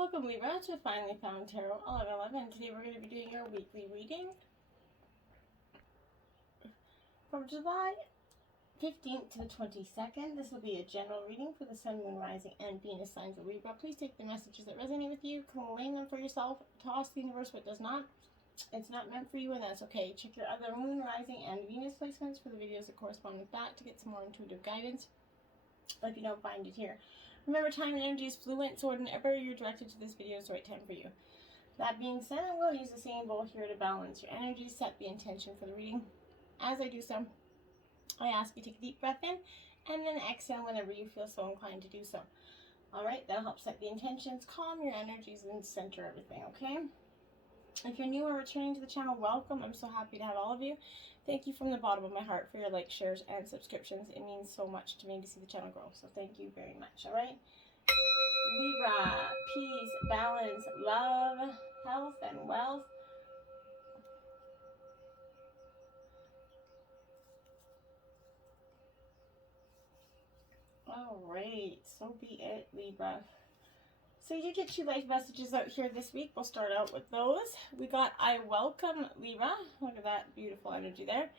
Welcome Libra to Finally Found Tarot 1111. Today we're going to be doing your weekly reading from July 15th to the 22nd. This will be a general reading for the Sun, Moon, Rising, and Venus signs of Libra. Please take the messages that resonate with you, claim them for yourself, toss the universe what does not. It's not meant for you, and that's okay. Check your other Moon, Rising, and Venus placements for the videos that correspond with that to get some more intuitive guidance if you don't find it here. Remember, time and energy is fluent, so whenever you're directed to this video is the right time for you. That being said, I will use the same bowl here to balance your energy, set the intention for the reading. As I do so, I ask you to take a deep breath in and then exhale whenever you feel so inclined to do so. Alright, that'll help set the intentions, calm your energies, and center everything, okay? If you're new or returning to the channel, welcome. I'm so happy to have all of you. Thank you from the bottom of my heart for your likes, shares, and subscriptions. It means so much to me to see the channel grow, so thank you very much, all right? Libra, peace, balance, love, health, and wealth. All right, so be it, Libra. So you get 2 life messages out here this week. We'll start out with those. We got I welcome Libra. Look at that beautiful energy there.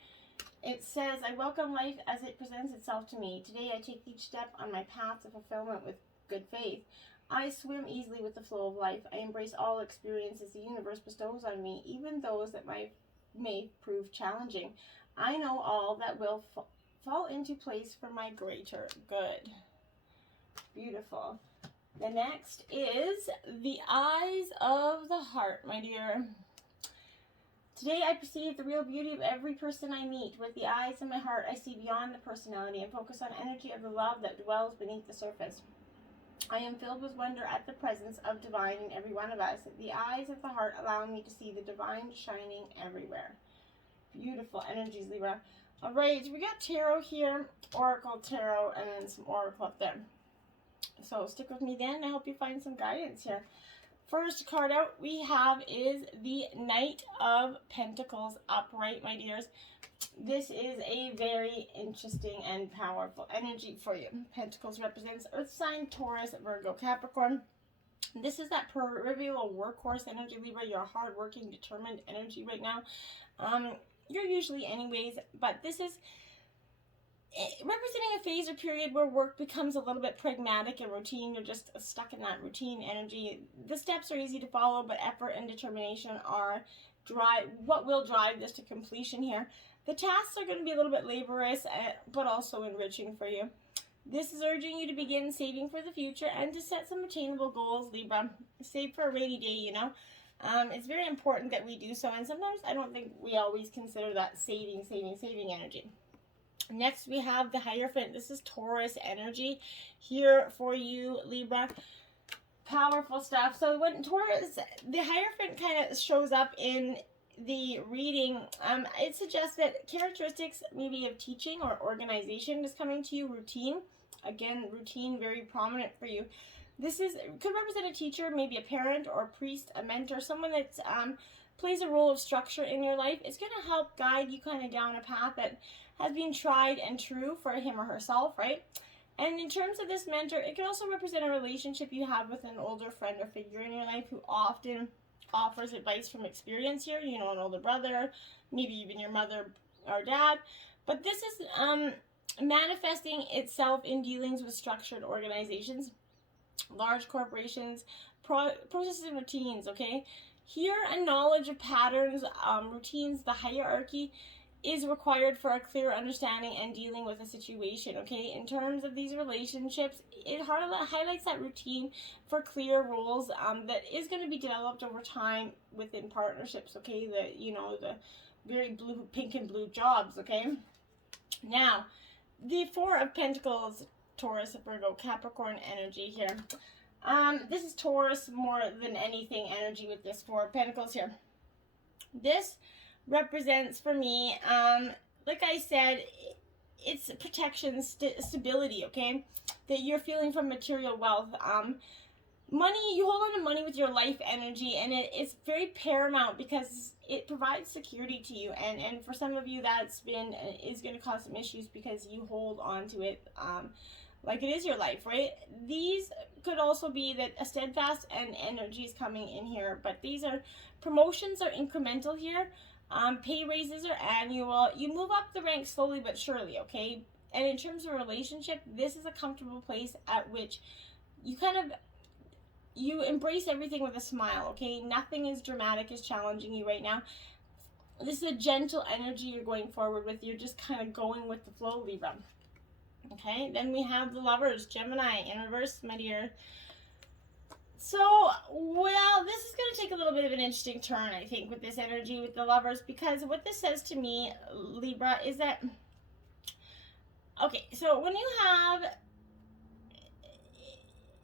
It says, I welcome life as it presents itself to me. Today I take each step on my path to fulfillment with good faith. I swim easily with the flow of life. I embrace all experiences the universe bestows on me, even those that may prove challenging. I know all that will fall into place for my greater good. Beautiful. The next is the eyes of the heart, my dear. Today I perceive the real beauty of every person I meet. With the eyes in my heart, I see beyond the personality and focus on energy of the love that dwells beneath the surface. I am filled with wonder at the presence of divine in every one of us. The eyes of the heart allow me to see the divine shining everywhere. Beautiful energies, Libra. All right, we got tarot here, oracle tarot, and then some oracle up there. So stick with me then. I hope you find some guidance here. First card out we have is the Knight of Pentacles upright, my dears. This is a very interesting and powerful energy for you. Pentacles represents Earth sign, Taurus, Virgo, Capricorn. This is that proverbial workhorse energy, Libra. You're hardworking, determined energy right now. You're usually anyways, but this is representing a phase or period where work becomes a little bit pragmatic and routine. You're just stuck in that routine energy. The steps are easy to follow, but effort and determination are what will drive this to completion here. The tasks are going to be a little bit laborious, but also enriching for you. This is urging you to begin saving for the future and to set some attainable goals, Libra. Save for a rainy day, you know. It's very important that we do so, and sometimes I don't think we always consider that saving energy. Next, we have the Hierophant. This is Taurus energy here for you, Libra. Powerful stuff. So when Taurus, the Hierophant kind of shows up in the reading, it suggests that characteristics maybe of teaching or organization is coming to you. Routine. Again, routine very prominent for you. This could represent a teacher, maybe a parent or a priest, a mentor, someone that plays a role of structure in your life. It's going to help guide you kind of down a path that has been tried and true for him or herself, right? And in terms of this mentor, it can also represent a relationship you have with an older friend or figure in your life who often offers advice from experience here. You know, an older brother, maybe even your mother or dad. But this is manifesting itself in dealings with structured organizations, large corporations, processes and routines, okay? Here, a knowledge of patterns, routines, the hierarchy is required for a clear understanding and dealing with a situation, okay? In terms of these relationships, it highlights that routine for clear roles that is going to be developed over time within partnerships, okay? The very pink and blue jobs, okay? Now, the Four of Pentacles, Taurus, Virgo, Capricorn energy here. This is Taurus more than anything energy with this Four of Pentacles here. This represents for me, like I said, it's protection, stability, okay, that you're feeling from material wealth. Money, you hold on to money with your life energy, and it's very paramount because it provides security to you, and for some of you is going to cause some issues because you hold on to it like it is your life, right? These could also be that a steadfast and energy is coming in here, but these are promotions are incremental here. Pay raises are annual. You move up the ranks slowly but surely, okay? And in terms of relationship, this is a comfortable place at which you embrace everything with a smile, okay? Nothing as dramatic as challenging you right now. This is a gentle energy you're going forward with. You're just kind of going with the flow, Libra. Okay, then we have the Lovers, Gemini in reverse, my dear. So, well, this is going to take a little bit of an interesting turn, I think, with this energy with the Lovers, because what this says to me, Libra, is that, okay, so when you have,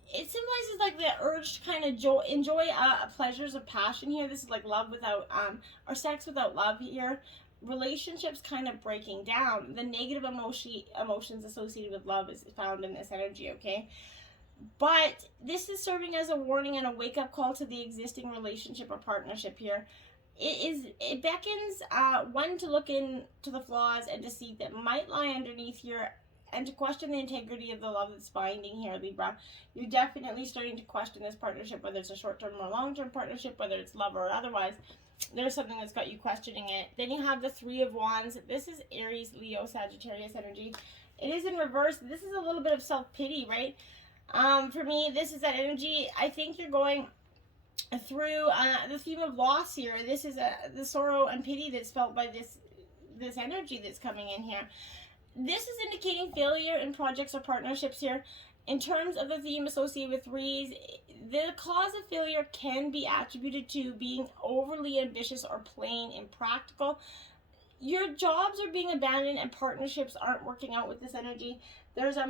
it symbolizes like the urge to kind of enjoy pleasures of passion here. This is like love without, or sex without love here. Relationships kind of breaking down. The negative emotions associated with love is found in this energy, okay? But this is serving as a warning and a wake-up call to the existing relationship or partnership here. It beckons one to look into the flaws and deceit that might lie underneath here, and to question the integrity of the love that's binding here, Libra. You're definitely starting to question this partnership, whether it's a short-term or long-term partnership, whether it's love or otherwise. There's something that's got you questioning it. Then you have the Three of Wands. This is Aries, Leo, Sagittarius energy. It is in reverse. This is a little bit of self-pity, right? For me, this is that energy. I think you're going through the theme of loss here. This is the sorrow and pity that's felt by this energy that's coming in here. This is indicating failure in projects or partnerships here. In terms of the theme associated with threes, the cause of failure can be attributed to being overly ambitious or plain impractical. Your jobs are being abandoned and partnerships aren't working out with this energy. There's a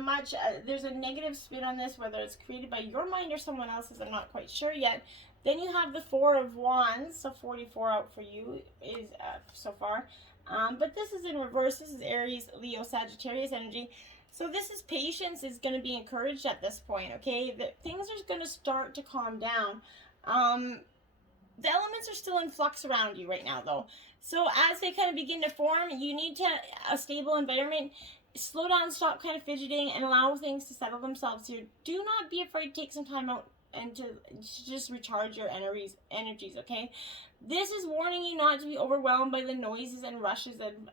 negative spin on this, whether it's created by your mind or someone else's, I'm not quite sure yet. Then you have the Four of Wands, so 44 out for you is so far. But this is in reverse. This is Aries, Leo, Sagittarius energy. So this is patience is going to be encouraged at this point, okay? That things are going to start to calm down. The elements are still in flux around you right now, though. So as they kind of begin to form, you need a stable environment. Slow down, stop kind of fidgeting, and allow things to settle themselves here. Do not be afraid to take some time out and to just recharge your energies, okay? This is warning you not to be overwhelmed by the noises and rushes and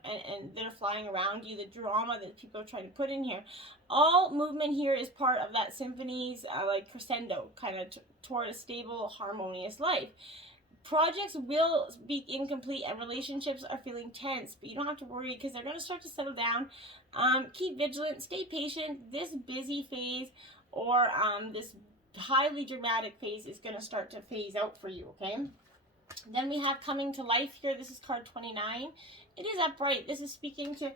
that are flying around you, the drama that people are trying to put in here. All movement here is part of that symphony's like crescendo, kind of toward a stable, harmonious life. Projects will be incomplete and relationships are feeling tense, but you don't have to worry because they're going to start to settle down. Keep vigilant, stay patient. This busy phase or this highly dramatic phase is going to start to phase out for you, okay? Then we have coming to life here. This is card 29. It is upright. This is speaking to,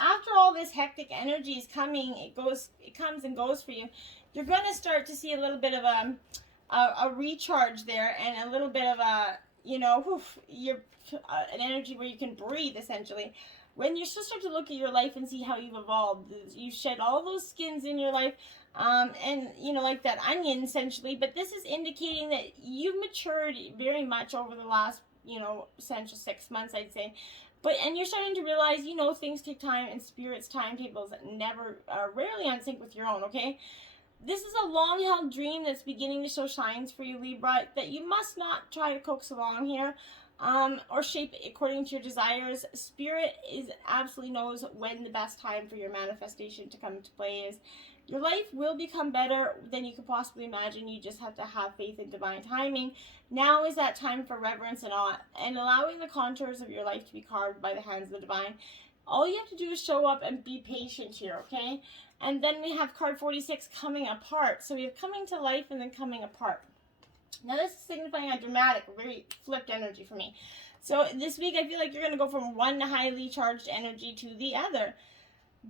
after all this hectic energy is coming, it comes and goes for you. You're going to start to see a little bit of a recharge there and a little bit of a, you know, an energy where you can breathe, essentially. When you start to look at your life and see how you've evolved, you shed all those skins in your life, and, you know, like that onion, essentially. But this is indicating that you've matured very much over the last, you know, essential 6 months, I'd say. And you're starting to realize, you know, things take time and spirit's timetables are rarely on sync with your own, okay? This is a long-held dream that's beginning to show signs for you, Libra, that you must not try to coax along here or shape it according to your desires. Spirit absolutely knows when the best time for your manifestation to come into play is. Your life will become better than you could possibly imagine. You just have to have faith in divine timing. Now is that time for reverence and awe and allowing the contours of your life to be carved by the hands of the divine. All you have to do is show up and be patient here, okay? And then we have card 46, coming apart. So we have coming to life and then coming apart. Now this is signifying a dramatic, very flipped energy for me. So this week I feel like you're going to go from one highly charged energy to the other.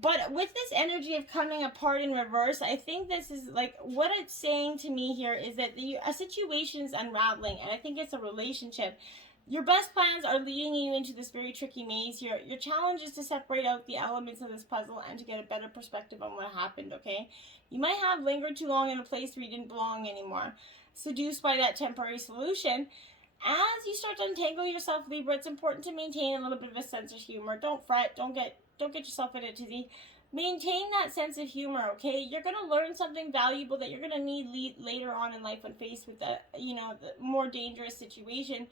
But with this energy of coming apart in reverse, I think this is like, what it's saying to me here is that a situation is unraveling, and I think it's a relationship. Your best plans are leading you into this very tricky maze here. Your challenge is to separate out the elements of this puzzle and to get a better perspective on what happened, okay? You might have lingered too long in a place where you didn't belong anymore, seduced by that temporary solution. As you start to untangle yourself, Libra, it's important to maintain a little bit of a sense of humor. Don't fret, don't get yourself in a tizzy. Maintain that sense of humor, okay? You're going to learn something valuable that you're going to need later on in life when faced with the more dangerous situation.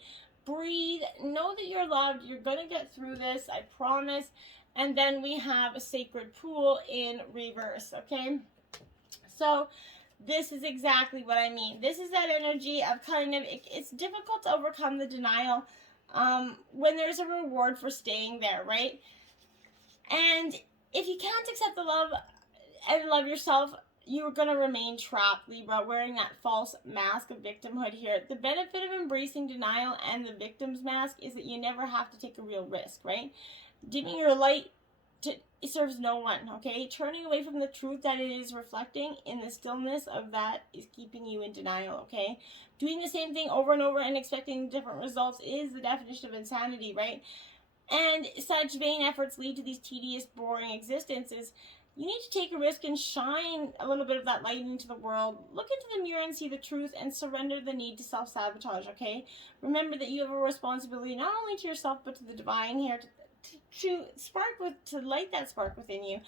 Breathe. Know that you're loved. You're going to get through this. I promise. And then we have a sacred pool in reverse, okay? So this is exactly what I mean. This is that energy of it's difficult to overcome the denial when there's a reward for staying there, right? And if you can't accept the love and love yourself, you're going to remain trapped, Libra, wearing that false mask of victimhood here. The benefit of embracing denial and the victim's mask is that you never have to take a real risk, right? Dimming your light, it serves no one, okay? Turning away from the truth that it is reflecting in the stillness of that is keeping you in denial, okay? Doing the same thing over and over and expecting different results is the definition of insanity, right? And such vain efforts lead to these tedious, boring existences. You need to take a risk and shine a little bit of that light into the world. Look into the mirror and see the truth and surrender the need to self-sabotage, okay? Remember that you have a responsibility not only to yourself but to the divine here to light that spark within you.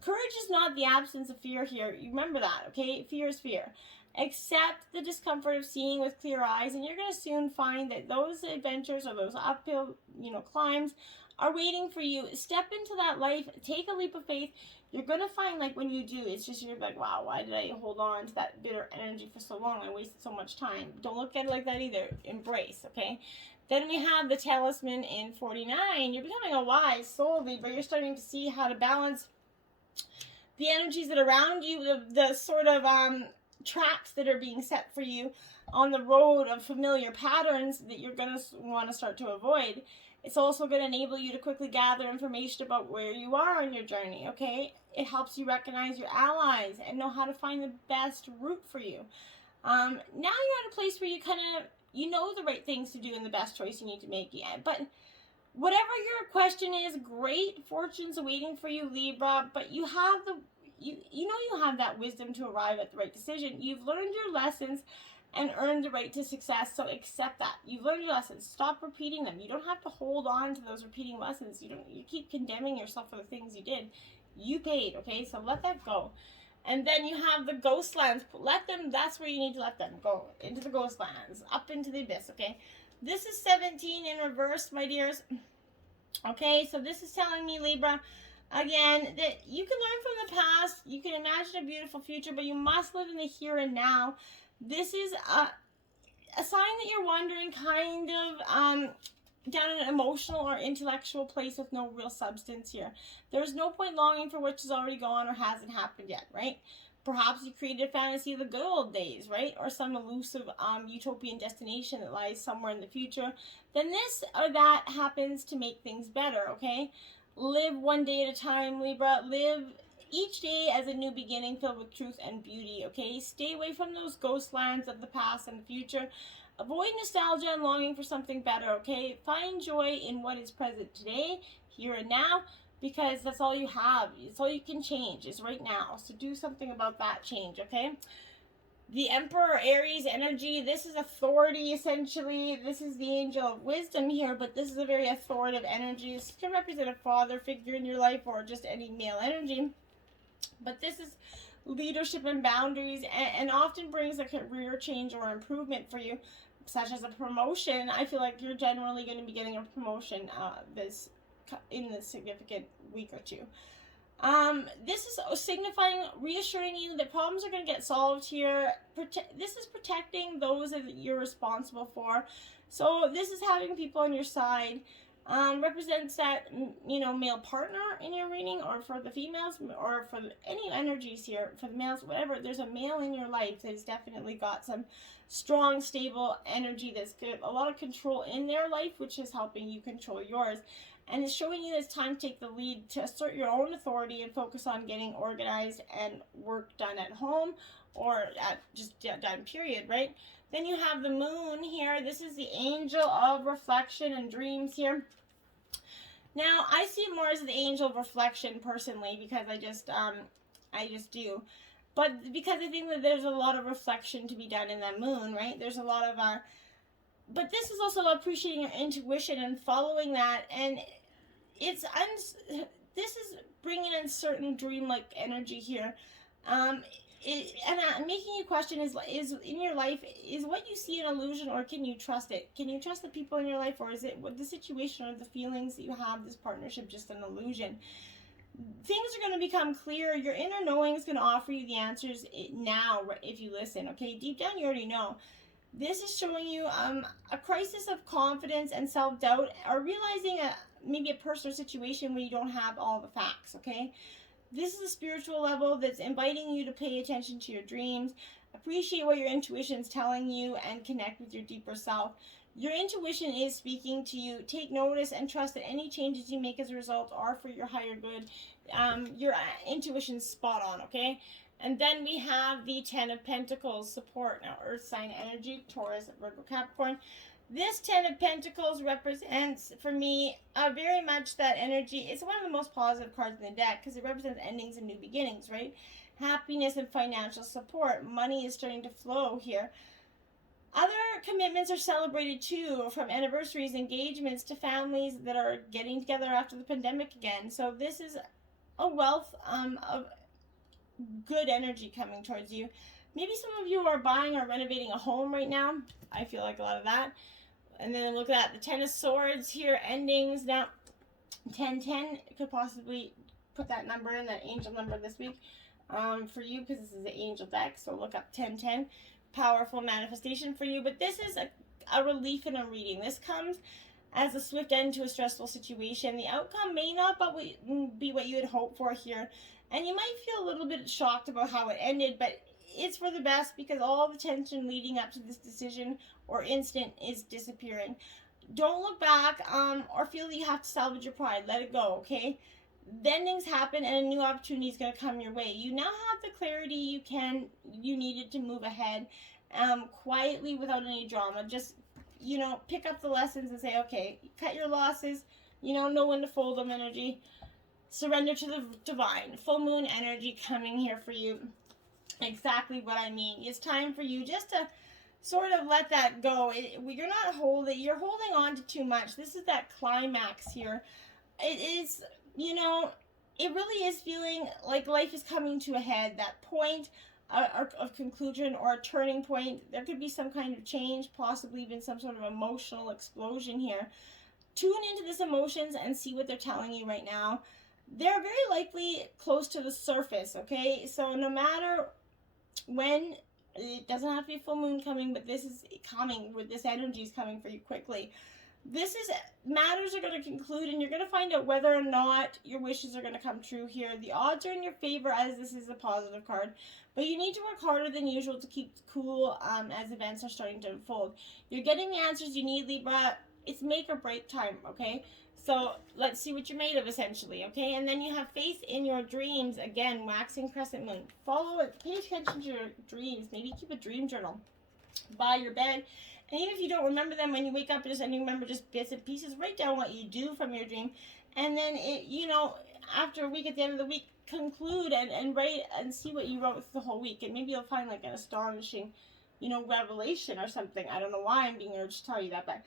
Courage is not the absence of fear here. You remember that, okay? Fear is fear. Accept the discomfort of seeing with clear eyes, and you're going to soon find that those adventures or those uphill, climbs are waiting for you. Step into that life. Take a leap of faith. You're going to find, like, when you do, it's just, you're like, wow, why did I hold on to that bitter energy for so long? I wasted so much time. Don't look at it like that either. Embrace, okay? Then we have the talisman in 49. You're becoming a wise soul, but you're starting to see how to balance the energies that are around you, the sort of traps that are being set for you on the road of familiar patterns that you're going to want to start to avoid. It's also going to enable you to quickly gather information about where you are on your journey, okay? It helps you recognize your allies and know how to find the best route for you. Now you're at a place where you know the right things to do and the best choice you need to make. Yeah, but whatever your question is, great fortune's awaiting for you, Libra, but you have you have that wisdom to arrive at the right decision. You've learned your lessons and earned the right to success, so accept that. You've learned your lessons. Stop repeating them. You don't have to hold on to those repeating lessons. You keep condemning yourself for the things you did. You paid, okay? So let that go. And then you have the ghost lands. That's where you need to let them go. Into the ghost lands. Up into the abyss, okay? This is 17 in reverse, my dears. Okay, so this is telling me, Libra, again, that you can learn from the past. You can imagine a beautiful future, but you must live in the here and now. This is a sign that you're wandering kind of down an emotional or intellectual place with no real substance here. There's no point longing for which is already gone or hasn't happened yet, right? Perhaps you created a fantasy of the good old days, right? Or some elusive utopian destination that lies somewhere in the future. Then this or that happens to make things better, okay? Live one day at a time, Libra. Live each day as a new beginning filled with truth and beauty, okay? Stay away from those ghost lands of the past and the future. Avoid nostalgia and longing for something better, okay? Find joy in what is present today, here and now, because that's all you have. It's all you can change is right now. So do something about that change, okay? The Emperor Aries energy, this is authority, essentially. This is the angel of wisdom here, but this is a very authoritative energy. This can represent a father figure in your life or just any male energy. But this is leadership and boundaries, and often brings a career change or improvement for you, such as a promotion. I feel like you're generally going to be getting a promotion in this significant week or two. This is signifying, reassuring you that problems are going to get solved here. This is protecting those that you're responsible for. So this is having people on your side. Represents that, male partner in your reading, or for the females, or for any energies here, for the males, whatever. There's a male in your life that's definitely got some strong, stable energy that's got a lot of control in their life, which is helping you control yours. And it's showing you it's time to take the lead, to assert your own authority and focus on getting organized and work done at home, or done, period, right? Then you have the moon here. This is the angel of reflection and dreams here. Now, I see it more as the angel of reflection personally, because I just do. But because I think that there's a lot of reflection to be done in that moon, right? There's a lot of, but this is also appreciating your intuition and following that. And this is bringing in certain dreamlike energy here. Making you question is in your life, is what you see an illusion, or can you trust it? Can you trust the people in your life, or is it the situation or the feelings that you have, this partnership, just an illusion? Things are going to become clear. Your inner knowing is going to offer you the answers now if you listen, okay? Deep down, you already know. This is showing you a crisis of confidence and self-doubt, or realizing maybe a personal situation where you don't have all the facts, okay? This is a spiritual level that's inviting you to pay attention to your dreams, appreciate what your intuition is telling you, and connect with your deeper self. Your intuition is speaking to you. Take notice and trust that any changes you make as a result are for your higher good. Your intuition's spot on, okay? And then we have the 10 of Pentacles support. Now, Earth sign energy, Taurus, Virgo, Capricorn. This 10 of Pentacles represents, for me, very much that energy. It's one of the most positive cards in the deck because it represents endings and new beginnings, right? Happiness and financial support. Money is starting to flow here. Other commitments are celebrated too, from anniversaries, engagements, to families that are getting together after the pandemic again. So this is a wealth of good energy coming towards you. Maybe some of you are buying or renovating a home right now. I feel like a lot of that. And then look at the 10 of Swords here, endings. Now, 1010 could possibly put that number in, that angel number this week for you, because this is the angel deck. So look up 1010. Powerful manifestation for you. But this is a relief in a reading. This comes as a swift end to a stressful situation. The outcome may not be what you had hoped for here, and you might feel a little bit shocked about how it ended, but it's for the best because all the tension leading up to this decision or instant is disappearing. Don't look back or feel that you have to salvage your pride. Let it go, okay? Then things happen and a new opportunity is going to come your way. You now have the clarity you needed to move ahead quietly without any drama. Just, pick up the lessons and say, okay, cut your losses, know when to fold them energy. Surrender to the divine. Full moon energy coming here for you. Exactly what I mean. It's time for you just to sort of let that go. You're holding on to too much. This is that climax here. It is, it really is feeling like life is coming to a head. That point of conclusion or a turning point. There could be some kind of change, possibly even some sort of emotional explosion here. Tune into these emotions and see what they're telling you right now. They're very likely close to the surface, okay? So no matter when, it doesn't have to be full moon coming, but this is coming, with this energy is coming for you quickly. Matters are going to conclude, and you're going to find out whether or not your wishes are going to come true here. The odds are in your favor, as this is a positive card, but you need to work harder than usual to keep cool as events are starting to unfold. You're getting the answers you need, Libra. It's make or break time, okay? So let's see what you're made of, essentially, okay? And then you have faith in your dreams. Again, waxing crescent moon. Follow it. Pay attention to your dreams. Maybe keep a dream journal by your bed. And even if you don't remember them when you wake up, and you remember just bits and pieces, write down what you do from your dream. And then, after a week, at the end of the week, conclude and write and see what you wrote the whole week. And maybe you'll find like an astonishing, revelation or something. I don't know why I'm being urged to tell you that, but...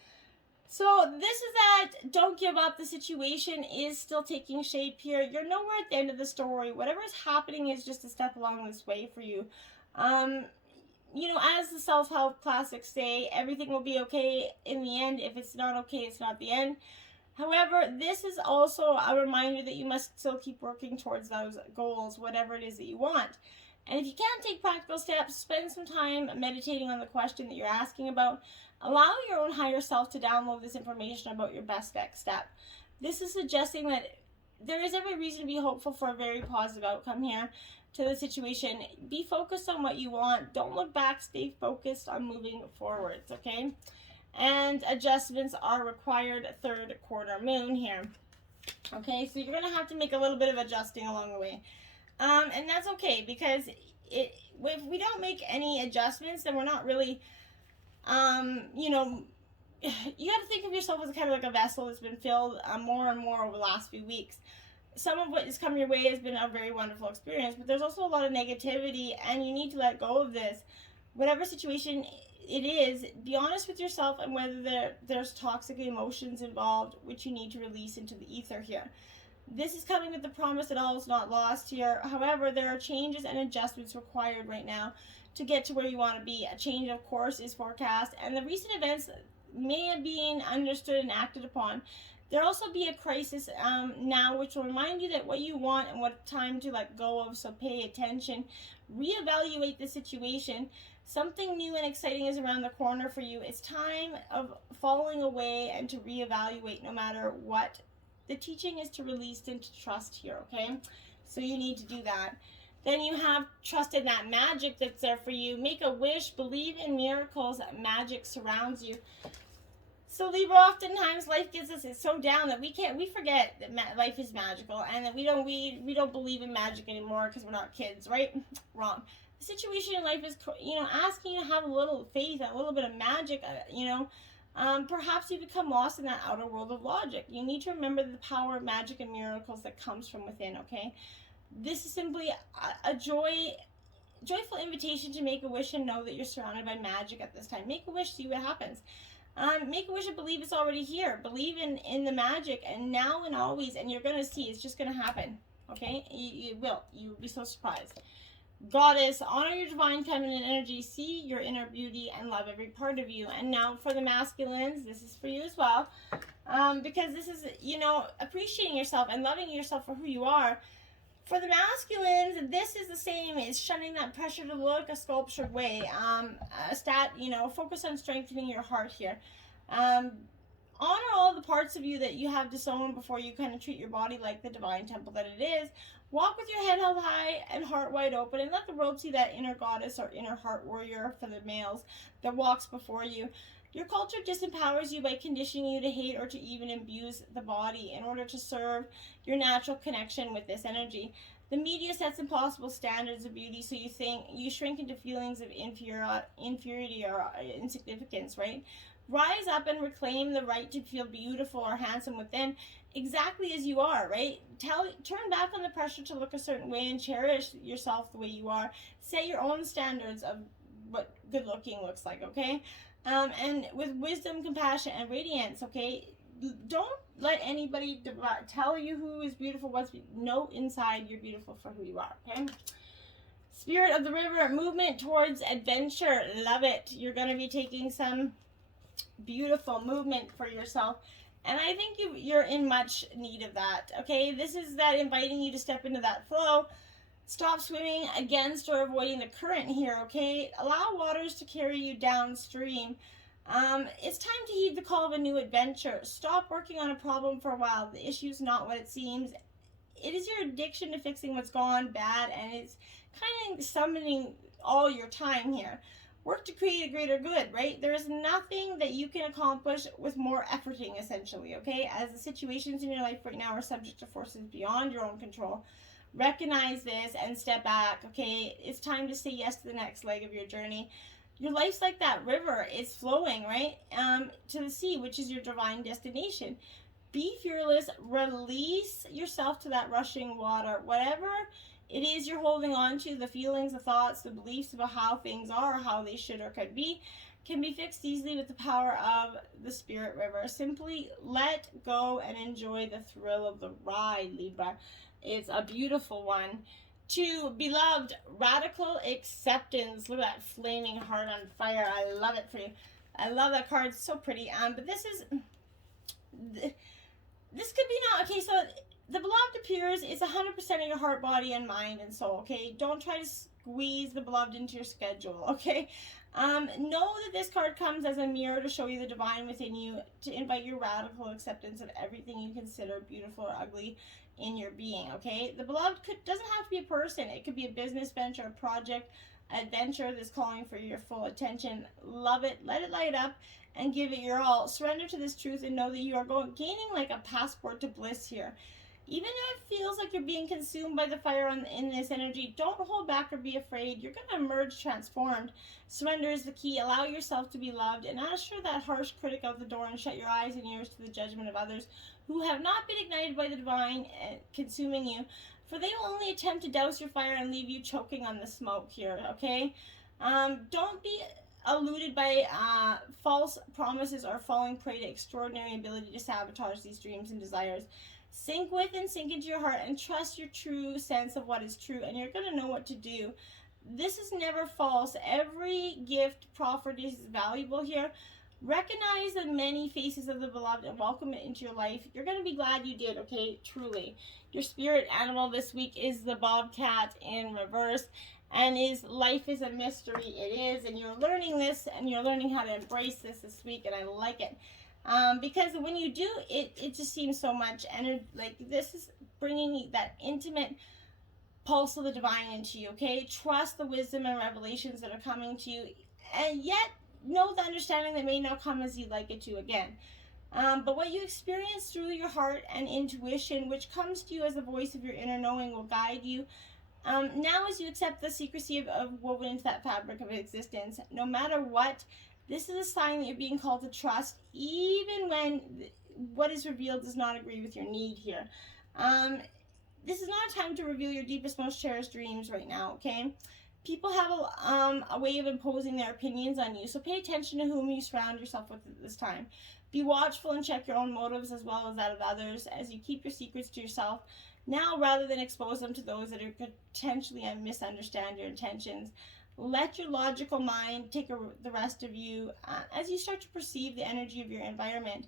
So this is that don't give up. The situation is still taking shape here. You're nowhere at the end of the story. Whatever is happening is just a step along this way for you. As the self-help classics say, everything will be okay in the end. If it's not okay, it's not the end. However, this is also a reminder that you must still keep working towards those goals, whatever it is that you want. And if you can't take practical steps, spend some time meditating on the question that you're asking about. Allow your own higher self to download this information about your best next step. This is suggesting that there is every reason to be hopeful for a very positive outcome here to the situation. Be focused on what you want. Don't look back. Stay focused on moving forwards, okay? And adjustments are required. Third quarter moon here. Okay, so you're going to have to make a little bit of adjusting along the way. And that's okay, because if we don't make any adjustments, then we're not really... you got to think of yourself as kind of like a vessel that's been filled more and more over the last few weeks. Some of what has come your way has been a very wonderful experience, but there's also a lot of negativity, and you need to let go of this. Whatever situation it is, be honest with yourself and whether there's toxic emotions involved, which you need to release into the ether here. This is coming with the promise that all is not lost here. However, there are changes and adjustments required right now to get to where you want to be. A change of course is forecast, and the recent events may have been understood and acted upon. There'll also be a crisis now, which will remind you that what you want and what time to let go of, so pay attention. Reevaluate the situation. Something new and exciting is around the corner for you. It's time of falling away and to reevaluate no matter what. The teaching is to release and to trust here, okay? So you need to do that. Then you have trust in that magic that's there for you. Make a wish, believe in miracles, magic surrounds you. So Libra, oftentimes life gets us so down that we forget that life is magical, and that we don't believe in magic anymore because we're not kids, right? Wrong. The situation in life is, asking you to have a little faith, a little bit of magic, perhaps you become lost in that outer world of logic. You need to remember the power of magic and miracles that comes from within, okay? This is simply a joyful invitation to make a wish and know that you're surrounded by magic at this time. Make a wish, see what happens. Make a wish and believe it's already here. Believe in the magic, and now and always, and you're going to see it's just going to happen, okay? You will. You'll be so surprised. Goddess, honor your divine feminine energy, see your inner beauty, and love every part of you. And now for the masculines, this is for you as well, because this is, appreciating yourself and loving yourself for who you are. For the masculines, this is the same. It's shunning that pressure to look a sculptured way. Focus on strengthening your heart here. Honor all the parts of you that you have disowned before you kind of treat your body like the divine temple that it is. Walk with your head held high and heart wide open, and let the world see that inner goddess or inner heart warrior for the males that walks before you. Your culture disempowers you by conditioning you to hate or to even abuse the body in order to serve your natural connection with this energy. The media sets impossible standards of beauty, so you shrink into feelings of inferiority or insignificance, right? Rise up and reclaim the right to feel beautiful or handsome within, exactly as you are, right? Turn back on the pressure to look a certain way and cherish yourself the way you are. Set your own standards of what good looking looks like, okay? And with wisdom, compassion, and radiance, okay? Don't let anybody tell you who is beautiful. Know inside you're beautiful for who you are, okay? Spirit of the river, movement towards adventure. Love it. You're going to be taking some beautiful movement for yourself, and I think you're in much need of that, okay? This is that inviting you to step into that flow. Stop swimming against or avoiding the current here, okay? Allow waters to carry you downstream. It's time to heed the call of a new adventure. Stop working on a problem for a while. The issue's not what it seems. It is your addiction to fixing what's gone bad, and it's kind of summoning all your time here. Work to create a greater good, right? There is nothing that you can accomplish with more efforting, essentially, okay? As the situations in your life right now are subject to forces beyond your own control. Recognize this and step back, okay? It's time to say yes to the next leg of your journey. Your life's like that river. It's flowing, right? To the sea, which is your divine destination. Be fearless. Release yourself to that rushing water. Whatever it is you're holding on to, the feelings, the thoughts, the beliefs about how things are, how they should or could be, can be fixed easily with the power of the spirit river. Simply let go and enjoy the thrill of the ride, Libra. It's a beautiful one. 2, beloved, radical acceptance. Look at that flaming heart on fire. I love it for you. I love that card. It's so pretty. But this could be not, okay, so the beloved appears is 100% of your heart, body, and mind and soul, okay? Don't try to squeeze the beloved into your schedule, okay? Know that this card comes as a mirror to show you the divine within you, to invite your radical acceptance of everything you consider beautiful or ugly in your being, okay? The beloved doesn't have to be a person. It could be a business venture, a project, adventure that's calling for your full attention. Love it. Let it light up and give it your all. Surrender to this truth and know that you are gaining like a passport to bliss here. Even if it feels like you're being consumed by the fire in this energy, don't hold back or be afraid. You're going to emerge transformed. Surrender is the key. Allow yourself to be loved, and usher that harsh critic out the door, and shut your eyes and ears to the judgment of others who have not been ignited by the divine consuming you. For they will only attempt to douse your fire and leave you choking on the smoke here, okay? Don't be eluded by false promises or falling prey to extraordinary ability to sabotage these dreams and desires. Sink with and sink into your heart and trust your true sense of what is true, and you're going to know what to do. This is never false. Every gift proffered is valuable here. Recognize the many faces of the beloved and welcome it into your life. You're going to be glad you did, okay? Truly. Your spirit animal this week is the bobcat in reverse, and life is a mystery. It is, and you're learning this, and you're learning how to embrace this week, and I like it. Because when you do, it just seems so much, and like this is bringing that intimate pulse of the divine into you, okay? Trust the wisdom and revelations that are coming to you, and yet know the understanding that may not come as you'd like it to again. But what you experience through your heart and intuition, which comes to you as the voice of your inner knowing, will guide you. Now as you accept the secrecy of woven into that fabric of existence, no matter what, this is a sign that you're being called to trust, even when what is revealed does not agree with your need here. This is not a time to reveal your deepest, most cherished dreams right now, okay? People have a way of imposing their opinions on you, so pay attention to whom you surround yourself with at this time. Be watchful and check your own motives as well as that of others as you keep your secrets to yourself now rather than expose them to those that are potentially misunderstand your intentions. Let your logical mind take the rest of you as you start to perceive the energy of your environment.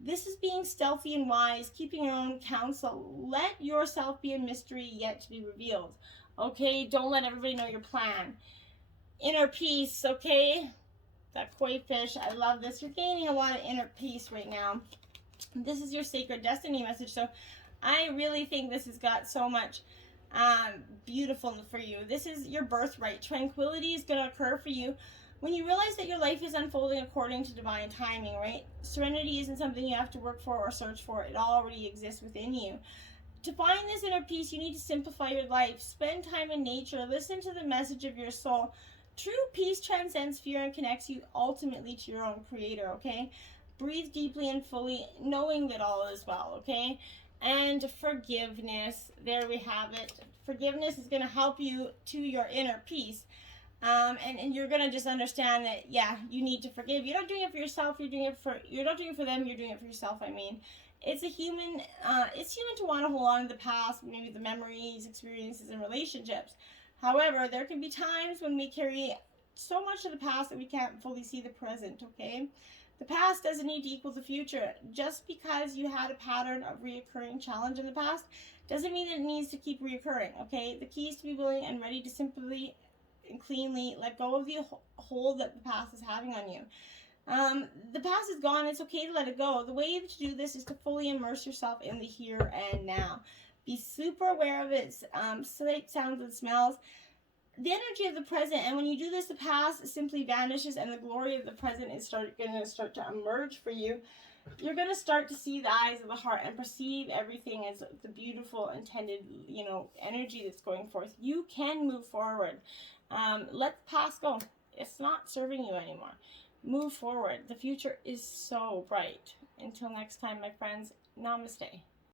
This is being stealthy and wise, keeping your own counsel. Let yourself be a mystery yet to be revealed. Okay, don't let everybody know your plan. Inner peace, okay? That koi fish, I love this. You're gaining a lot of inner peace right now. This is your sacred destiny message. So I really think this has got so much beautiful for you. This is your birthright. Tranquility is going to occur for you when you realize that your life is unfolding according to divine timing, right? Serenity isn't something you have to work for or search for. It already exists within you. To find this inner peace, you need to simplify your life. Spend time in nature. Listen to the message of your soul. True peace transcends fear and connects you ultimately to your own creator, okay? Breathe deeply and fully, knowing that all is well, okay? And forgiveness. There we have it. Forgiveness is going to help you to your inner peace. And you're going to just understand that, yeah, you need to forgive. You're not doing it for yourself. You're not doing it for them. You're doing it for yourself, I mean. It's human to want to hold on to the past, maybe the memories, experiences, and relationships. However, there can be times when we carry so much of the past that we can't fully see the present, okay? The past doesn't need to equal the future. Just because you had a pattern of reoccurring challenge in the past doesn't mean that it needs to keep reoccurring, okay? The key is to be willing and ready to simply and cleanly let go of the hold that the past is having on you. The past is gone. It's okay to let it go. The way to do this is to fully immerse yourself in the here and now. Be super aware of its sight, sounds, and smells. The energy of the present, and when you do this, the past simply vanishes, and the glory of the present is going to start to emerge for you. You're going to start to see the eyes of the heart and perceive everything as the beautiful, intended, energy that's going forth. You can move forward. Let the past go. It's not serving you anymore. Move forward. The future is so bright. Until next time, my friends, namaste.